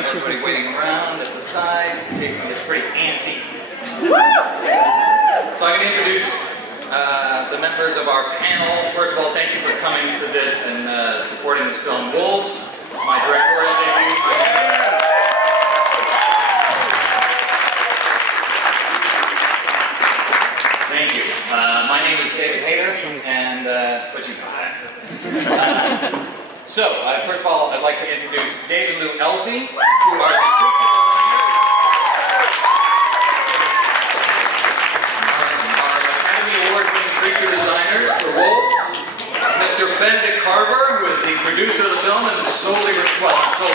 pictures everybody waiting around at the side. Jason is pretty antsy. So I'm going to introduce the members of our panel. First of all, thank you for coming to this and supporting this film, Wolves, my directorial debut. Thank you. My name is David Hayter, and but you know that. First of all, I'd like to introduce David Lou Elsey, who are the Academy Award-winning creature designers for Wolves. Mr. Benedict Carver, who is the producer of the film and is solely responsible.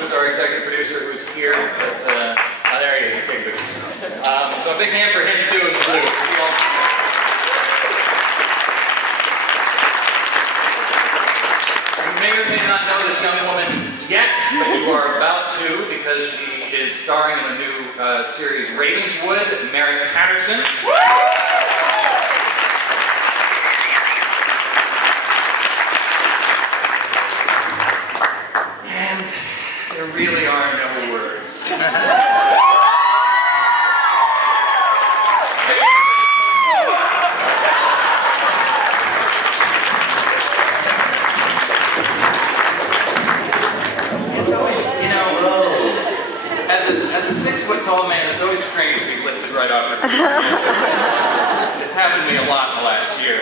Who's our executive producer, who's here, but there he is, he's taking pictures. So a big hand for him too in the blue. You may or may not know this young woman yet, but you are about to, because she is starring in the new series Ravenswood, Merritt Patterson. There really are no words. It's always, you know, as a 6-foot-tall man, it's always strange to be lifted right off the ground. It's happened to me a lot in the last year.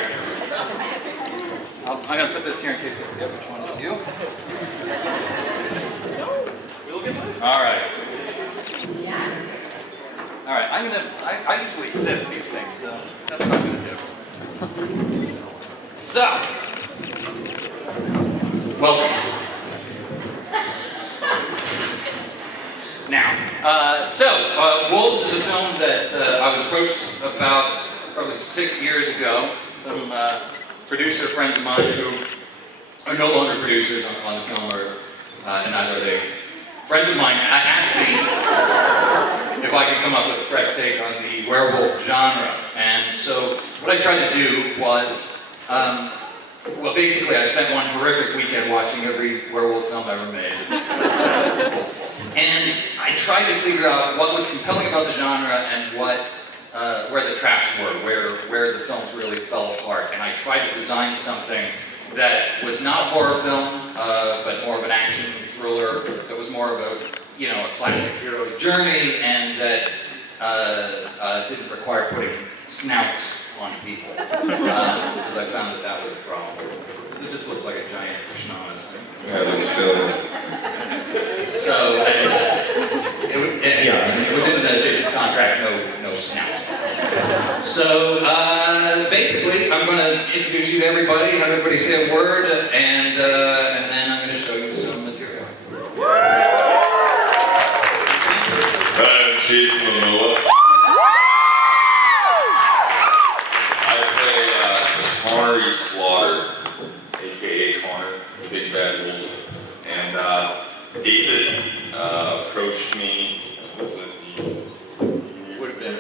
I'm going to put this here in case I forget which one is you. All right. All right. I usually sit at these things, so that's what I'm going to do. So, welcome. Now, Wolves is a film that I was approached about probably 6 years ago. Some producer friends of mine who are no longer producers on the film, and neither are they. Friends of mine asked me if I could come up with a fresh take on the werewolf genre. And so what I tried to do was, well, basically I spent one horrific weekend watching every werewolf film ever made. And I tried to figure out what was compelling about the genre and where the traps were, where the films really fell apart. And I tried to design something that was not a horror film, but more of an action thriller that was more of a classic hero's journey, and that didn't require putting snouts on people, because I found that was a problem. It just looks like a giant Krishna's. That looks silly. So it was in Jason's contract, no snout. So basically, I'm going to introduce you to everybody, have everybody say a word, and then I'm going to show you some material. I'm Jason Momoa. I play Connery Slaughter, aka Connor, the big bad wolf. And David approached me. Would have been,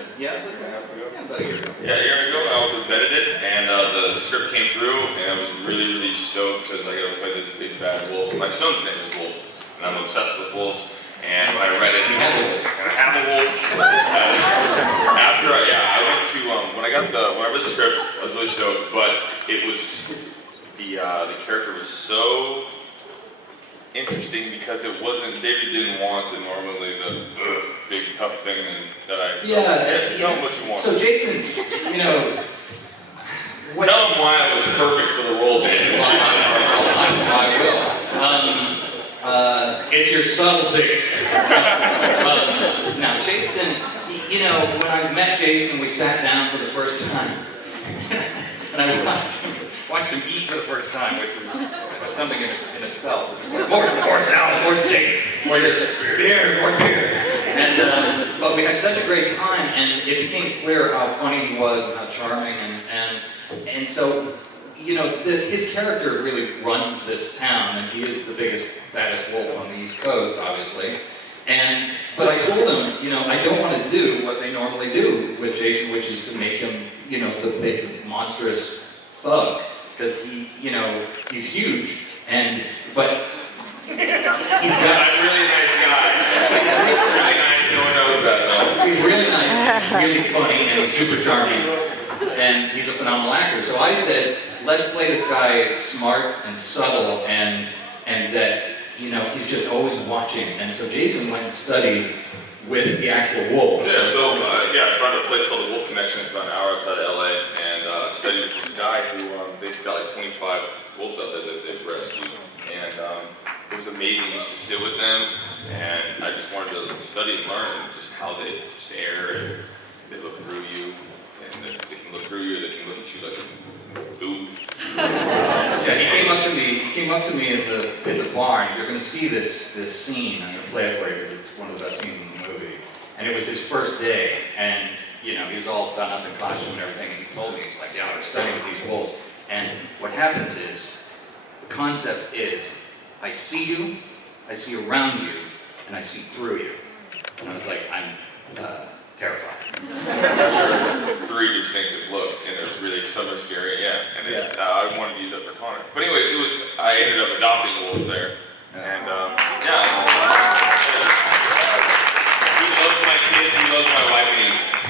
about a year ago. Yeah, a year ago. I was with Benedict, and the script came through, and I was really, really stoked because I got to play this big bad wolf. My son's name is Wolf, and I'm obsessed with wolves. And when I read it, and I have a wolf. I went to when I read the script, I was really stoked. But it was the character was so interesting because it wasn't. David didn't want normally the big tough thing that I. Tell him what you want. So Jason, tell him why it was perfect for the role, David. I will. It's your subtlety. Now, Jason, when I met Jason, we sat down for the first time, and I watched him eat for the first time, which was something in itself. More salad, more steak, more beer, more beer. And but we had such a great time, and it became clear how funny he was and how charming, and so. His character really runs this town, and he is the biggest, baddest wolf on the East Coast, obviously. But I told him, I don't want to do what they normally do with Jason, which is to make him the big monstrous thug, because he's huge, but he's got I'm a really nice guy. Really nice, no one knows that though. he's really nice, he's really funny, and he's super charming, and he's a phenomenal actor. So I said, let's play this guy smart and subtle, and that he's just always watching. And so Jason went and studied with the actual wolves. Yeah, so I found a place called the Wolf Connection. It's about an hour outside of LA, and I studied with this guy who they've got like 25 wolves out there that they've rescued, and it was amazing just to sit with them, and I just wanted to study and learn just how they stare and they look through you, and they can look through you, they can look at you like a boob. Yeah, he came up to me in the barn. You're going to see this scene. I'm going to play it for you because it's one of the best scenes in the movie. And it was his first day, and he was all done up in costume and everything. And he told me, he's like, yeah, we're studying with these wolves. And what happens is, the concept is, I see you, I see around you, and I see through you. And I was like, I'm terrified. Sure, 3 distinctive looks, and there's really some are scary, yeah. And it's, I wanted to use that for Connor. But anyways, I ended up adopting wolves there, and he loves my kids, he loves my wife, and he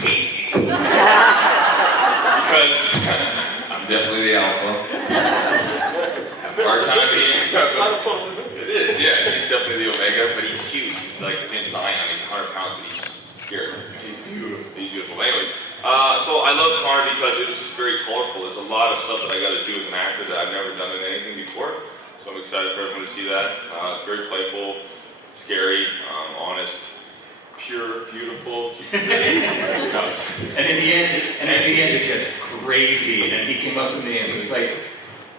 hates me. Because I'm definitely the alpha. Have a hard time being. It is, yeah. He's definitely the omega, but he's huge. He's like in Zion. He's 100 pounds, but he's scared. He's beautiful. He's beautiful. But anyway, so I love Connor because it was just very colorful. There's a lot of stuff that I got to do as an actor that I've never done in anything before. So I'm excited for everyone to see that. It's very playful, scary, honest, pure, beautiful. And in the end, it gets crazy. And he came up to me and he was like,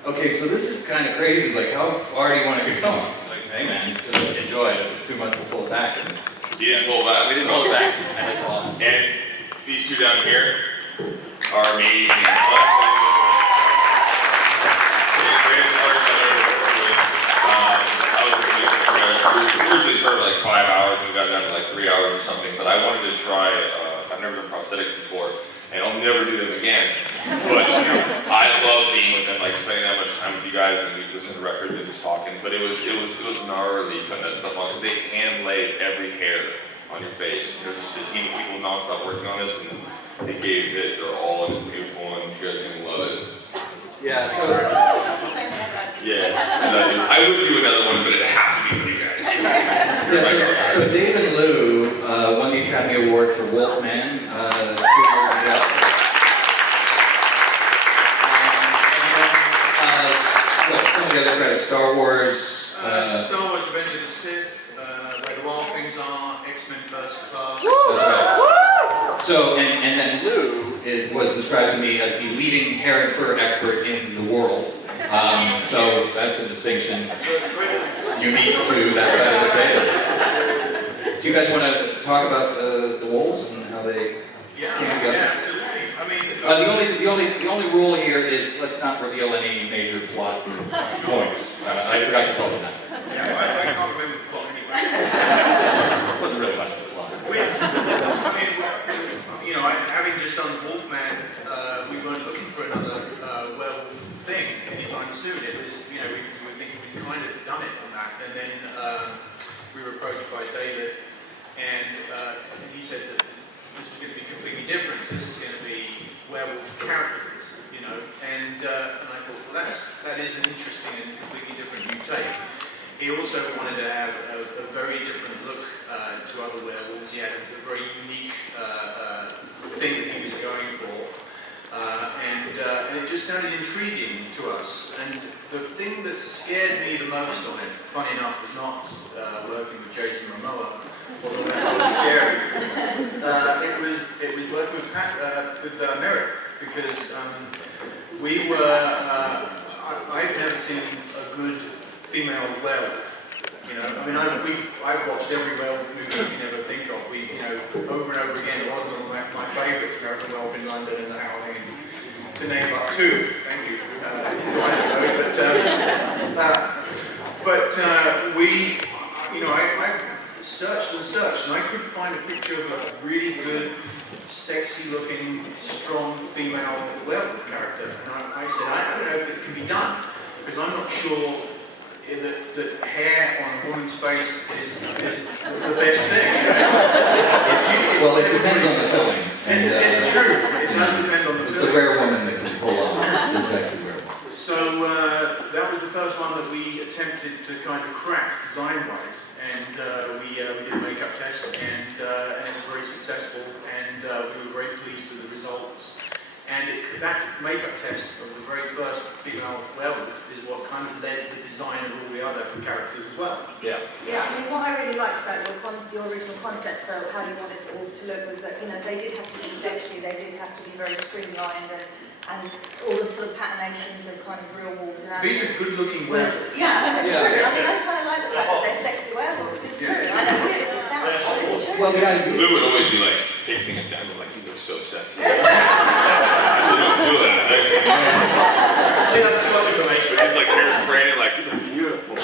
okay, so this is kind of crazy. Like, how far do you want to go? I was like, hey man, just enjoy it. If it's too much, we'll pull it back. And he didn't pull it back. We didn't pull it back, and it's awesome. And these 2 down here are amazing. We originally started like 5 hours, and we got down to like 3 hours or something. But I wanted to try. I've never done prosthetics before, and I'll never do them again. But I love being with them, like spending that much time with you guys, and we listen to records and just talking. But it was gnarly putting that stuff on because they hand laid every hair on your face. There's just a team of people nonstop working on this, and they gave it their all, and it's beautiful, and you guys are gonna love it. Yeah. So. Yes, I would do another one, but it has to be with you guys. Yeah, so David Liu won the Academy Award for Wolfman 2 years ago. Some of the other credits, Star Wars. Star Wars Revenge of the Sith, Where the Wild Things Are, X-Men First Class. That's right. So, and then Lou was described to me as the leading hair and fur expert in the world. So that's a distinction unique to that side of the table. Do you guys want to talk about the wolves and how they came together? Yeah, absolutely. I mean, the only rule here is let's not reveal any major plot points. I forgot to tell them that. Yeah, I can't remember the plot anyway. It wasn't really much of a plot. Having just done Wolfman, we weren't looking for another werewolf thing anytime soon. It was, we were thinking we'd kind of done it on that, and then we were approached by David, and he said that this was going to be completely different. This is going to be werewolf characters, and I thought, well, that is an interesting and completely different new take. He also wanted to have a very different look to other werewolves. He had a very unique thing that he was going for, and it just sounded intriguing to us. And the thing that scared me the most on it, funny enough, was not working with Jason Momoa, although that was scary. It was working with Merritt, because we were. I've never seen a good female werewolf. I've watched every werewolf movie you can ever think of. Over and over again, one of my favourites, American Werewolf in London and The Howling, to name about 2. Thank you. I searched and searched, and I couldn't find a picture of a really good sexy-looking, strong female werewolf character. And I said, I don't know if it can be done, because I'm not sure that hair on a woman's face is the best thing. Well, it depends on the filming. It's true. It does depend on the It's film. the rare woman that can pull off the sexy werewolf. So that was the first one that we attempted to kind of crack design-wise, and we did a makeup test, and it was very successful, and we were very pleased with the results. And that makeup test of the very first female werewolf is what kind of led the design of all the other characters as well. Yeah. Yeah, I mean, what I really liked about your original concept for how you wanted the wolves to look was that, you know, they did have to be sexy, they did have to be very streamlined, and all the sort of patinations of kind of real wolves and These are good-looking werewolves. Yeah, it's Yeah. true. I mean, I kind of like the fact that they're sexy werewolves. It's true. I know weird as it sounds, but it's true. Well, the idea. Lou would always be like, pacing us down, like, you look so sexy. I don't feel that sexy. I think that's too much information. It's like hairspray and like, you look beautiful.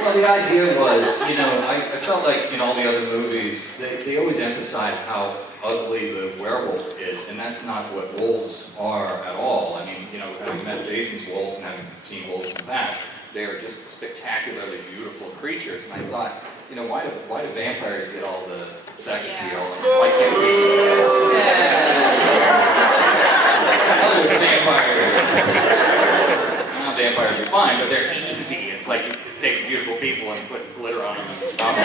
Well, the idea was, you know, I felt like in all the other movies, they always emphasize how ugly the werewolf is, and that's not what wolves are at all. I mean, you know, having met Jason's wolf and having seen wolves in the past, they are just spectacularly beautiful creatures. And I thought, you know, why do vampires get all the sex appeal? And why can't we? Yeah. Other vampires. Now vampires are fine, but they're easy. It's like you take some beautiful people and put glitter on them and stop them.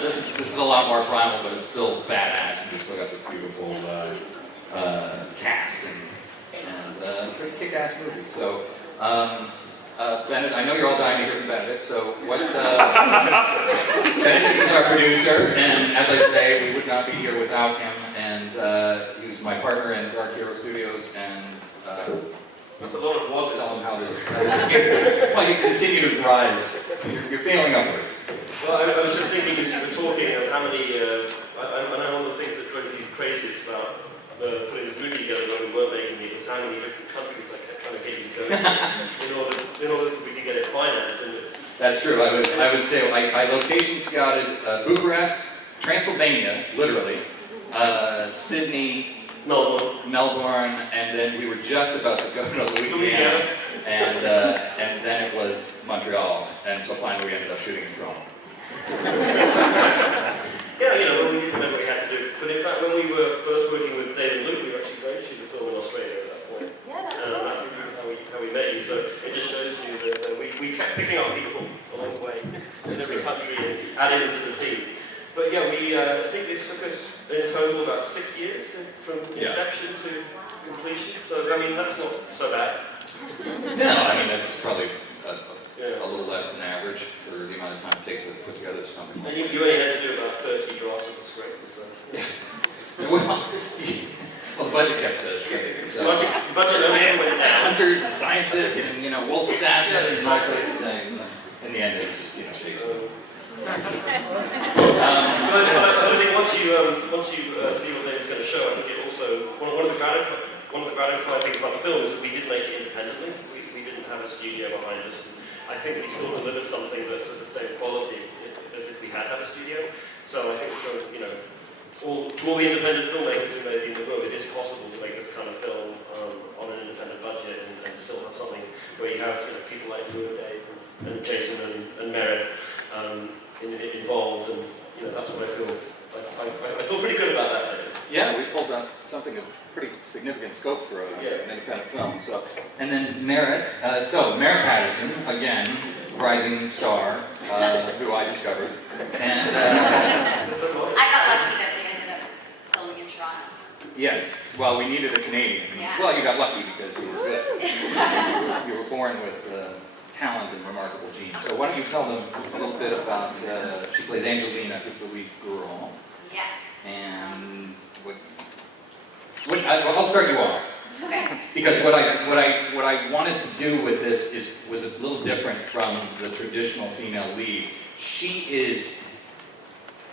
This is a lot more primal, but it's still badass, and we still got this beautiful cast and pretty kick-ass movie. So, Benedict, I know you're all dying to hear from Benedict. So, Benedict is our producer, and as I say, we would not be here without him. And he was my partner in Directorial Studios, and that's a lot of work. tell him how this. Well, you continue to rise. You're feeling upward. Well, I was just thinking as you were talking of how many, I know one of the things that drove you craziest about putting this movie together when we weren't making it was how many different countries I kept trying to get you to go to in order that we could get it financed. And That's true. I location scouted Bucharest, Transylvania, literally, Sydney, Melbourne, and then we were just about to go to Louisiana, and then it was Montreal, and so finally we ended up shooting in Toronto. yeah, you know, we didn't know what we had to do. But in fact, when we were first working with David and Luke, we were actually going to shoot a film in Australia at that point. Yeah, That's how we met you. So it just shows you that we kept picking up people along the way in every country and adding them to the team. But yeah, I think this took us in total about 6 years from inception to completion. So I mean, that's not so bad. No, I mean that's probably a little less than average for the amount of time it takes to put together something. And you only had to do about 30 drafts of the script. So. Well, the budget kept shrinking. So. Budget only went down. Hunters and scientists and wolf assassins and all sorts of things. In the end, it's just Jason. But I think once you see what David's going to show, I think it also one of the gratifying things about the film is that we did make it independently. We didn't have a studio behind us. I think we still delivered something that's of the same quality as if we had a studio. So I think to all the independent filmmakers who may be in the world, it is possible to make this kind of film on an independent budget and still have something where you have people like you and Dave and Jason and Merritt involved, and that's what I feel. I feel pretty good about that. Yeah, we pulled out something of pretty significant scope for an independent film. So, and then Merritt, Merritt Patterson, again, rising star, who I discovered, and I got lucky that they ended up filming in Toronto. yes, well, we needed a Canadian. Yeah. Well, you got lucky because you were good. You were born with talent and remarkable genes. So why don't you tell them a little bit about? She plays Angelina, who's the lead girl. Yes. And I'll start you off. Okay. Because what I wanted to do with this was a little different from the traditional female lead. She is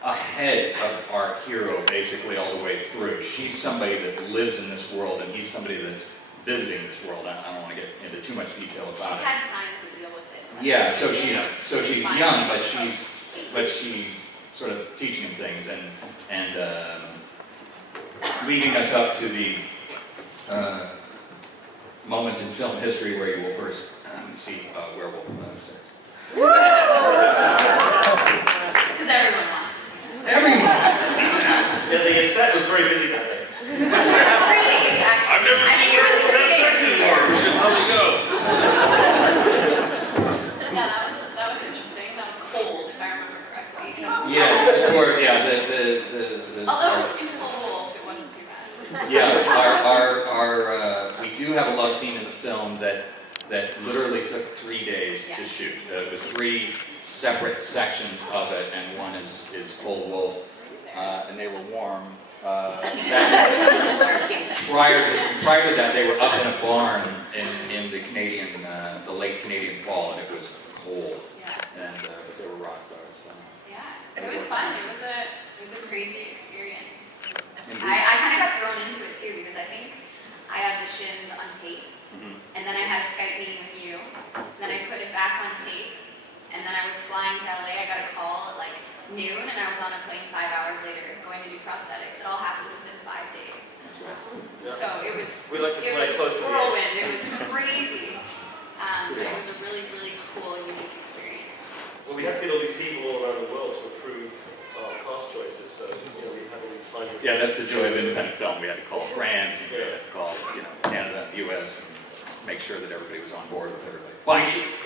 ahead of our hero basically all the way through. She's somebody that lives in this world, and he's somebody that's visiting this world. I don't want to get into too much detail about She's it. had time to deal with it. Yeah, so she's young, but she's sort of teaching him things and leading us up to the moment in film history where you will first see werewolf sex. Because everyone wants to see it. Everyone wants to see that. Yeah, the set was very busy that day. Really, it's actually. I've never seen werewolves have sex before. We should probably go. Yeah, that was interesting. That was cold, if I remember correctly. Yes, or yeah, the Although in full wolves, it wasn't too bad. yeah, we do have a love scene in the film that literally took 3 days to shoot. It was 3 separate sections of it, and one is full wolf, and they were warm. Prior to that, they were up in a barn in the Canadian, the late Canadian fall, and it was cold, Yeah. and but they were rock stars. So. Yeah, it was fun. It was a crazy experience. Indeed. I kind of got thrown into it too because I think I auditioned on tape, and then I had a Skype meeting with you, then I put it back on tape, and then I was flying to LA. I got a call at like noon, and I was on a plane 5 hours later going to do prosthetics. It all happened within 5 days. That's right. Yeah. So it was. We like to It play was close to the whirlwind. edge. It was crazy, but it was a really, really cool, unique experience. Well, we have to get all these people all around the world to approve our cast choices, so we have all these findings. Yeah, that's the joy of independent film. We had to call France, and we had to call Canada, US, and make sure that everybody was on board with everything.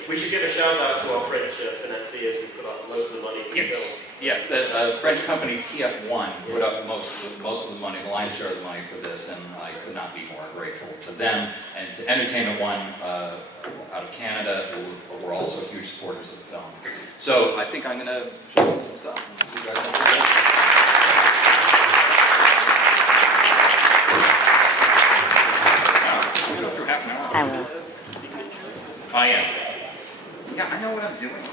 We should give a shout out to our French financiers who put up loads of money for the film. Yes, the French company TF1 put up most of the money, the lion's share of the money for this, and I could not be more grateful to them and to Entertainment One out of Canada, who were also huge supporters of the film. So I think I'm going to show you some stuff. You guys want to do that? Go through half an hour. I will. I am. Yeah, I know what I'm doing.